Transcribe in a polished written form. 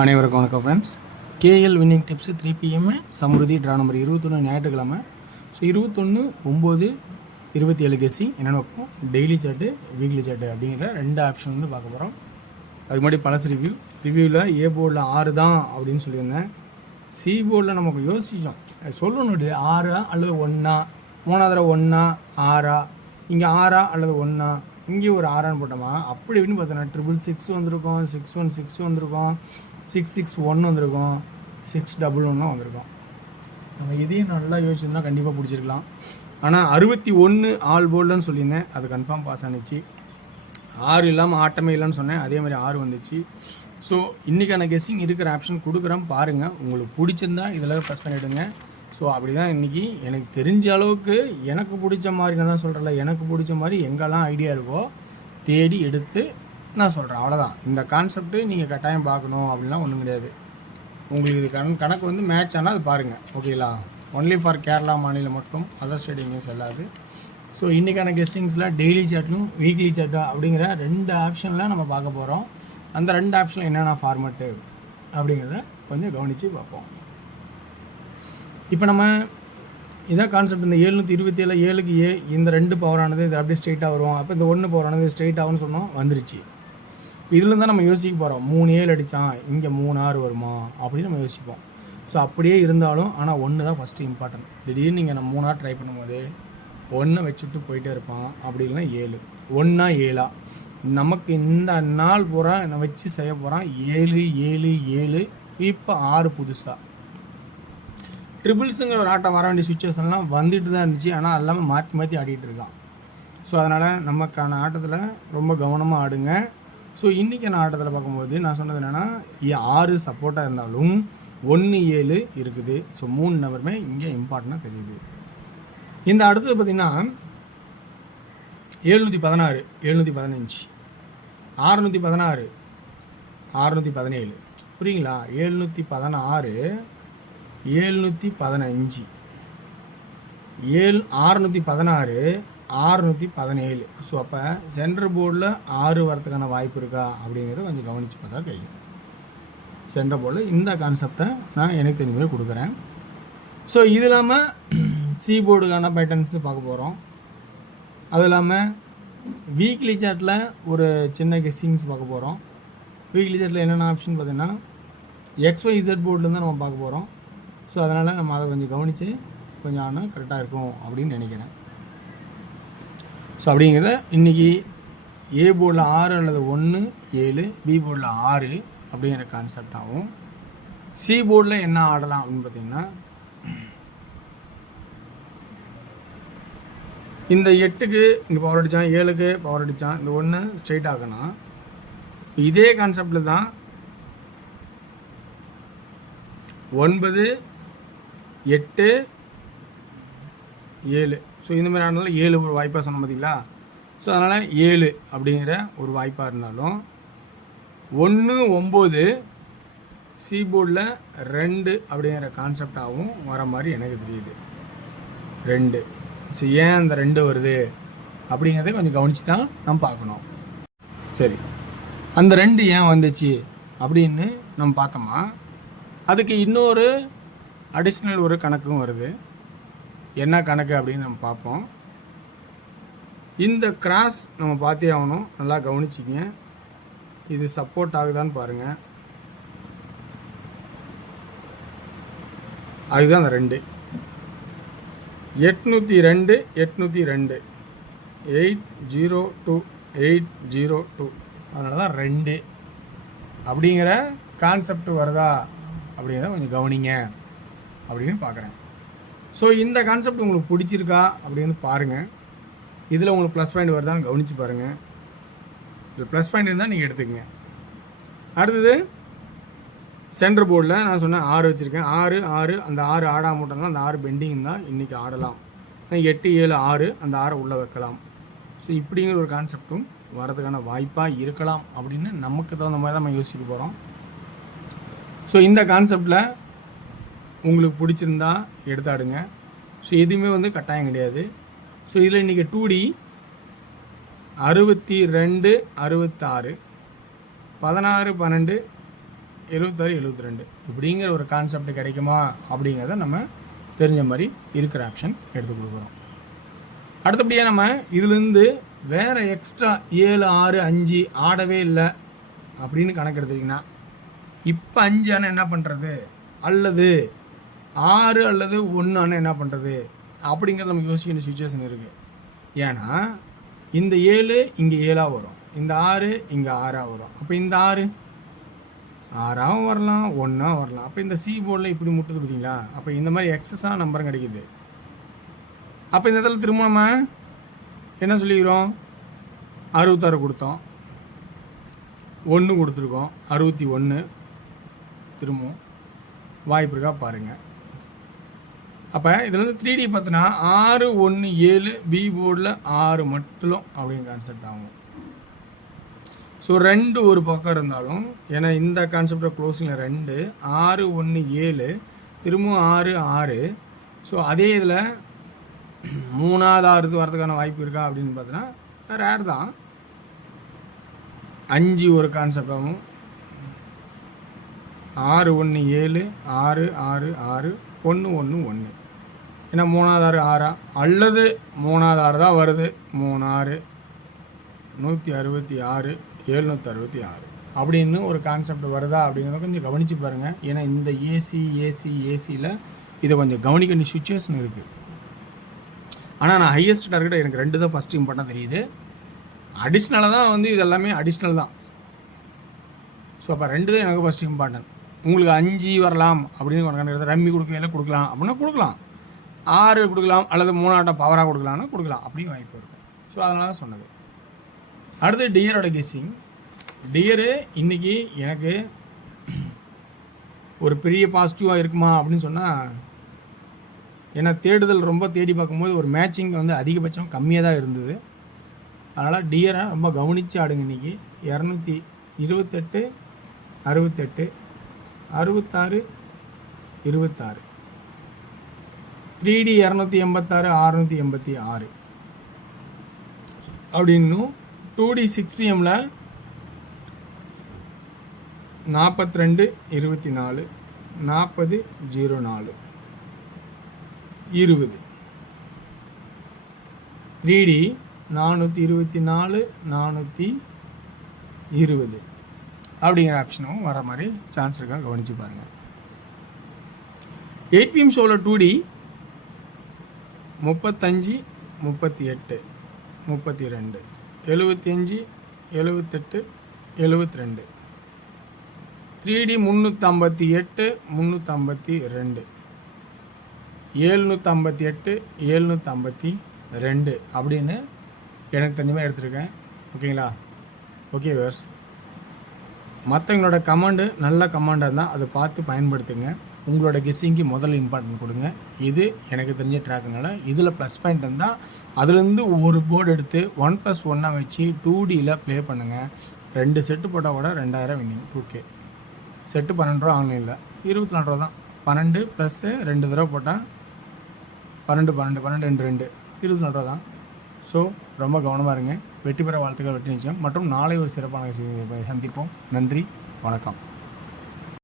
அனைவருக்கும் வணக்கம் friends. KL winning tips 3 PM Samruddhi draw number 21 ஞாயிற்றுக்கிழமை. ஸோ 21/9/27 கெஸ்ஸி என்னென்ன வைப்போம், டெய்லி சார்ட்டு வீக்லி சார்ட்டு அப்படிங்கிற 2 ஆப்ஷன் வந்து பார்க்க போகிறோம். அதுக்கு முன்னாடி பழசு ரிவ்யூவில் ஏ போர்டில் 6 தான் அப்படின்னு சொல்லியிருந்தேன். சி போர்டில் நமக்கு யோசித்தோம் சொல்லணும், 6 அல்லது 1, 3 1 6, இங்கே 6 அல்லது 1, இங்கே ஒரு 6 போட்டோமா, அப்படி இப்படின்னு பார்த்தோன்னா 666 வந்திருக்கும், 616 வந்திருக்கும், 661 வந்திருக்கும், 611 வந்திருக்கும். நம்ம இதையும் நல்லா யோசிச்சோம்னா கண்டிப்பாக பிடிச்சிருக்கலாம். ஆனால் 61 ஆல் போல்டுன்னு சொல்லியிருந்தேன், அது கன்ஃபார்ம் பாஸ் ஆனிச்சு. 6 இல்லாமல் ஆட்டமே இல்லைன்னு சொன்னேன், அதே மாதிரி 6 வந்துச்சு. ஸோ இன்றைக்கான கெஸ்ஸிங் இருக்கிற ஆப்ஷன் கொடுக்குறேன் பாருங்கள், உங்களுக்கு பிடிச்சிருந்தா இதில் ப்ரெஸ் பண்ணிவிடுங்க. ஸோ அப்படி தான் இன்றைக்கி எனக்கு தெரிஞ்ச அளவுக்கு எனக்கு பிடிச்ச மாதிரி, நான் தான் சொல்கிறேன்ல, எனக்கு பிடிச்ச மாதிரி எங்கெல்லாம் ஐடியா இருக்கோ தேடி எடுத்து நான் சொல்கிறேன், அவ்வளோதான். இந்த கான்செப்ட்டு நீங்கள் கட்டாயம் பார்க்கணும் அப்படின்லாம் ஒன்றும் கிடையாது. உங்களுக்கு இது கணக்கு வந்து மேட்ச் ஆனால் அது பாருங்கள், ஓகேங்களா. ஒன்லி ஃபார் கேரளா மாநிலம் மட்டும், அதர் ஸ்டேட் எங்கேயும் செல்லாது. ஸோ இன்றைக்கான கெஸ்ஸிங்ஸில் டெய்லி சார்ட்டும் வீக்லி சார்ட்டும் அப்படிங்கிற 2 ஆப்ஷனில் நம்ம பார்க்க போகிறோம். அந்த 2 ஆப்ஷனில் என்னென்ன ஃபார்மேட்டு அப்படிங்கிறத கொஞ்சம் கவனித்து பார்ப்போம். இப்போ நம்ம இதான் கான்செப்ட், இந்த 727 7க்கு இந்த 2 பவரானது இது அப்படியே ஸ்ட்ரெயிட்டாக வரும். அப்போ இந்த 1 பவரானது ஸ்ட்ரெயிட் ஆகும்னு சொன்னோம், வந்துருச்சு. இதில் தான் நம்ம யோசிக்க போகிறோம், 3 7 அடித்தான் இங்கே 3 6 வருமா அப்படின்னு நம்ம யோசிப்போம். ஸோ அப்படியே இருந்தாலும் ஆனால் 1 தான் ஃபஸ்ட்டு இம்பார்ட்டன்ட். திடீர்னு நீங்கள் நம்ம 3 ட்ரை பண்ணும்போது 1 வச்சுட்டு போயிட்டே இருப்பான், அப்படி இல்லைன்னா 7 1 7 நமக்கு இந்த நாள் பூரா நான் வச்சு செய்ய போகிறான் 7 7 7. இப்போ 6 புதுசாக ட்ரிபிள்ஸுங்கிற ஒரு ஆட்டம் வர வேண்டிய சுச்சுவேஷன்லாம் வந்துட்டு தான் இருந்துச்சு. ஆனால் எல்லாமே மாற்றி மாற்றி ஆடிட்டு இருக்கான். ஸோ அதனால் நமக்கான ஆட்டத்தில் ரொம்ப கவனமாக ஆடுங்க. ஸோ இன்றைக்கான ஆட்டத்தில் பார்க்கும்போது நான் சொன்னது என்னென்னா, 6 சப்போர்ட்டாக இருந்தாலும் 1 7 இருக்குது. ஸோ 3 நம்பருமே இங்கே இம்பார்ட்டண்ட்டாக தெரியுது. இந்த அடுத்தது பார்த்திங்கன்னா 716 715 616 617, புரியுங்களா. 716 715 616 617. ஸோ அப்போ சென்டர் போர்டில் 6 வரத்துக்கான வாய்ப்பு இருக்கா அப்படிங்கிறத கொஞ்சம் கவனித்து பார்த்தா தெரியும். சென்டர் போர்டில் இந்த கான்செப்டை நான் எனக்கு தெரிஞ்ச மாதிரி கொடுக்குறேன். ஸோ இது இல்லாமல் சி போர்டுக்கான பேட்டர்ன்ஸு பார்க்க போகிறோம். அது இல்லாமல் வீக்லி சார்ட்டில் ஒரு சின்ன கெஸ்ஸிங்ஸ் பார்க்க போகிறோம். வீக்லி சார்ட்டில் என்னென்ன ஆப்ஷன் பார்த்தீங்கன்னா XYZ போர்டிலேருந்து நம்ம பார்க்க போகிறோம். ஸோ அதனால் நம்ம அதை கொஞ்சம் கவனித்து கொஞ்சம் ஆனால் கரெக்டாக இருக்கும் அப்படின்னு நினைக்கிறேன். ஸோ அப்படிங்கிறத இன்றைக்கி ஏ போர்டில் 6 அல்லது 1 7, பி போர்டில் 6 அப்படிங்கிற கான்செப்ட் ஆகும். சி போர்டில் என்ன ஆடலாம் அப்படின்னு பார்த்தீங்கன்னா, இந்த 8க்கு இங்கே பவர் அடித்தான், 7க்கு பவர் அடித்தான், இந்த 1 ஸ்ட்ரெயிட் ஆகணும். இதே கான்செப்டில் தான் 9 8 7. ஸோ இந்த மாதிரி ஆனாலும் 7 ஒரு வாய்ப்பாக சொன்ன பார்த்தீங்களா. ஸோ அதனால் 7 அப்படிங்கிற ஒரு வாய்ப்பாக இருந்தாலும் 1 9 சி போர்டில் 2 அப்படிங்கிற கான்செப்டாகவும் வர மாதிரி எனக்கு தெரியுது. 2. ஸோ ஏன் அந்த 2 வருது அப்படிங்கிறத கொஞ்சம் கவனித்து தான் நம்ம பார்க்கணும். சரி, அந்த 2 ஏன் வந்துச்சு அப்படின்னு நம்ம பார்த்தோமா, அதுக்கு இன்னொரு அடிஷ்னல் ஒரு கணக்கும் வருது. என்ன கணக்கு அப்படின்னு நம்ம பார்ப்போம். இந்த கிராஸ் நம்ம பார்த்தே ஆகணும், நல்லா கவனிச்சிங்க. இது சப்போர்ட் ஆகுதான்னு பாருங்கள். அதுதான் அந்த 2 802 802 802 802. அதனால தான் 2 அப்படிங்கிற கான்செப்ட் வருதா அப்படிங்கிறத கொஞ்சம் கவனிங்க அப்படின்னு பார்க்குறேன். ஸோ இந்த கான்செப்ட் உங்களுக்கு பிடிச்சிருக்கா அப்படின்னு பாருங்கள். இதில் உங்களுக்கு ப்ளஸ் பாயிண்ட் வருதான்னு கவனித்து பாருங்கள். இதில் ப்ளஸ் பாயிண்ட் இருந்தால் நீங்கள் எடுத்துக்கங்க. அடுத்தது சென்டர் போர்டில் நான் சொன்னேன் 6 வச்சுருக்கேன். 6 6 அந்த 6 ஆடாமல் விட்டோம்னா அந்த 6 பெண்டிங் தான் இன்றைக்கி ஆடலாம். 8 7 6 அந்த 6 உள்ளே வைக்கலாம். ஸோ இப்படிங்கிற ஒரு கான்செப்டும் வரதுக்கான வாய்ப்பாக இருக்கலாம் அப்படின்னு நமக்கு தகுந்த மாதிரி தான் நம்ம யோசிக்க போகிறோம். ஸோ இந்த கான்செப்டில் உங்களுக்கு பிடிச்சிருந்தா எடுத்தாடுங்க. ஸோ எதுவுமே வந்து கட்டாயம் கிடையாது. ஸோ இதில் இன்றைக்கி 2D 62 66 16 12 76 72 இப்படிங்கிற ஒரு கான்செப்ட் கிடைக்குமா அப்படிங்கிறத நம்ம தெரிஞ்ச மாதிரி இருக்கிற ஆப்ஷன் எடுத்து கொடுக்குறோம். அடுத்தபடியாக நம்ம இதுலேருந்து வேறு எக்ஸ்ட்ரா 7 6 5 ஆடவே இல்லை அப்படின்னு கணக்கு எடுத்துட்டிங்கன்னா இப்போ 5 ஆனால் என்ன பண்ணுறது, அல்லது 6 அல்லது 1 ஆனால் என்ன பண்ணுறது அப்படிங்கிறது நம்ம யோசிக்க வேண்டிய சுச்சுவேஷன் இருக்குது. ஏன்னா இந்த 7 இங்கே 7ஆக வரும், இந்த 6 இங்கே 6ஆக வரும். அப்போ இந்த 6 6ஆகவும் வரலாம், 1ஆக வரலாம். அப்போ இந்த சி போர்டில் இப்படி முட்டுது பார்த்தீங்களா, அப்போ இந்த மாதிரி எக்ஸஸாக நம்பர் கிடைக்குது. அப்போ இந்த இடத்துல திரும்ப நம்ம என்ன சொல்லிக்கிறோம், 66 கொடுத்தோம், 1 கொடுத்துருக்கோம், 61 திரும்பவும் வாய்ப்பு இருக்கா பாருங்கள். அப்போ இதில் வந்து 3D பார்த்தோன்னா 6 1 7 பி போர்டில் 6 மட்டும் அப்படிங்கிற கான்செப்ட் ஆகும். ஸோ 2 ஒரு பக்கம் இருந்தாலும், ஏன்னா இந்த கான்செப்டை க்ளோஸிங்கில் 2 6 1 7 திரும்பவும் 6 6. ஸோ அதே இதில் 3வது 6 வரதுக்கான வாய்ப்பு இருக்கா அப்படின்னு பார்த்தோன்னா ரேர் தான். 5 ஒரு கான்செப்ட் ஆகும், 6 1 7 6 6 6 1 1 1. ஏன்னா 3வது 6 அல்லது 3வது 6 தான் வருது, 3 6 166 766 அப்படின்னு ஒரு கான்செப்ட் வருதா அப்படிங்கிறத கொஞ்சம் கவனித்து பாருங்கள். ஏன்னா இந்த ஏசியில் இதை கொஞ்சம் கவனிக்க வேண்டிய சுச்சுவேஷன் இருக்குது. ஆனால் நான் ஹையஸ்ட் டார்கெட் எனக்கு 2 தான் ஃபஸ்ட்டு இம்பார்ட்டன்ட் தெரியுது. அடிஷ்னலாக தான் வந்து இது எல்லாமே அடிஷ்னல் தான். ஸோ அப்போ 2 தான் எனக்கு ஃபஸ்ட்டு இம்பார்ட்டன்ட். உங்களுக்கு 5 வரலாம் அப்படின்னு கணக்கு, ரம்மி கொடுக்கலாம் கொடுக்கலாம் அப்படின்னா கொடுக்கலாம், 6 கொடுக்கலாம், அல்லது 3 ஆட்டம் பவராக கொடுக்கலாம்னா கொடுக்கலாம், அப்படியும் வாய்ப்பு இருக்கும். ஸோ அதனால தான் சொன்னது. அடுத்து டியரோட கெஸ்ஸிங். டியரு இன்றைக்கி எனக்கு ஒரு பெரிய பாசிட்டிவாக இருக்குமா அப்படின்னு சொன்னால், ஏன்னா தேடுதல் ரொம்ப தேடி பார்க்கும்போது ஒரு மேட்சிங் வந்து அதிகபட்சம் கம்மியாக தான் இருந்தது. அதனால் டியரை ரொம்ப கவனித்து ஆடுங்க. இன்றைக்கி 228 68 66 26 3D 286 686 அப்படின்னும் 2D 6PM 42 24 40 04 20 3D 424 420 அப்படிங்கிற ஆப்ஷனும் வர மாதிரி சான்ஸ் இருக்கா கவனித்து பாருங்கள். 8PM ஷோவில் 2D 35 38 32 75 78 72 3D 358 352 758 752 அப்படின்னு எனக்கு தனியாக எடுத்திருக்கேன். ஓகேங்களா? ஓகே வியூவர்ஸ், மற்றவங்களோட கமெண்டு நல்ல கமெண்டாக இருந்தால் அதை பார்த்து பயன்படுத்துங்க. உங்களோட கெஸ்ஸிங்க்கு முதல்ல இம்பார்ட்டன்ட் கொடுங்க. இது எனக்கு தெரிஞ்ச ட்ராக்குனால இதில் ப்ளஸ் பாயிண்ட் இருந்தால் அதுலேருந்து ஒரு போர்டு எடுத்து 1+1 வச்சு 2Dயில் ப்ளே பண்ணுங்கள். 2 செட்டு போட்டால் கூட 2000 வின்னிங். ஓகே, செட்டு 12 ரூபா, ஆன்லைனில் 24 ரூபா தான். 12 ப்ளஸ் 2 தடவை போட்டால் 12 12 12 2 24 ரூபா தான். ஸோ ரொம்ப கவனமாக இருங்க. வெற்றி பெற வாழ்த்துக்கள், வெற்றி நிச்சயம். மற்றும் நாளை ஒரு சிறப்பான சந்திப்போம். நன்றி, வணக்கம்.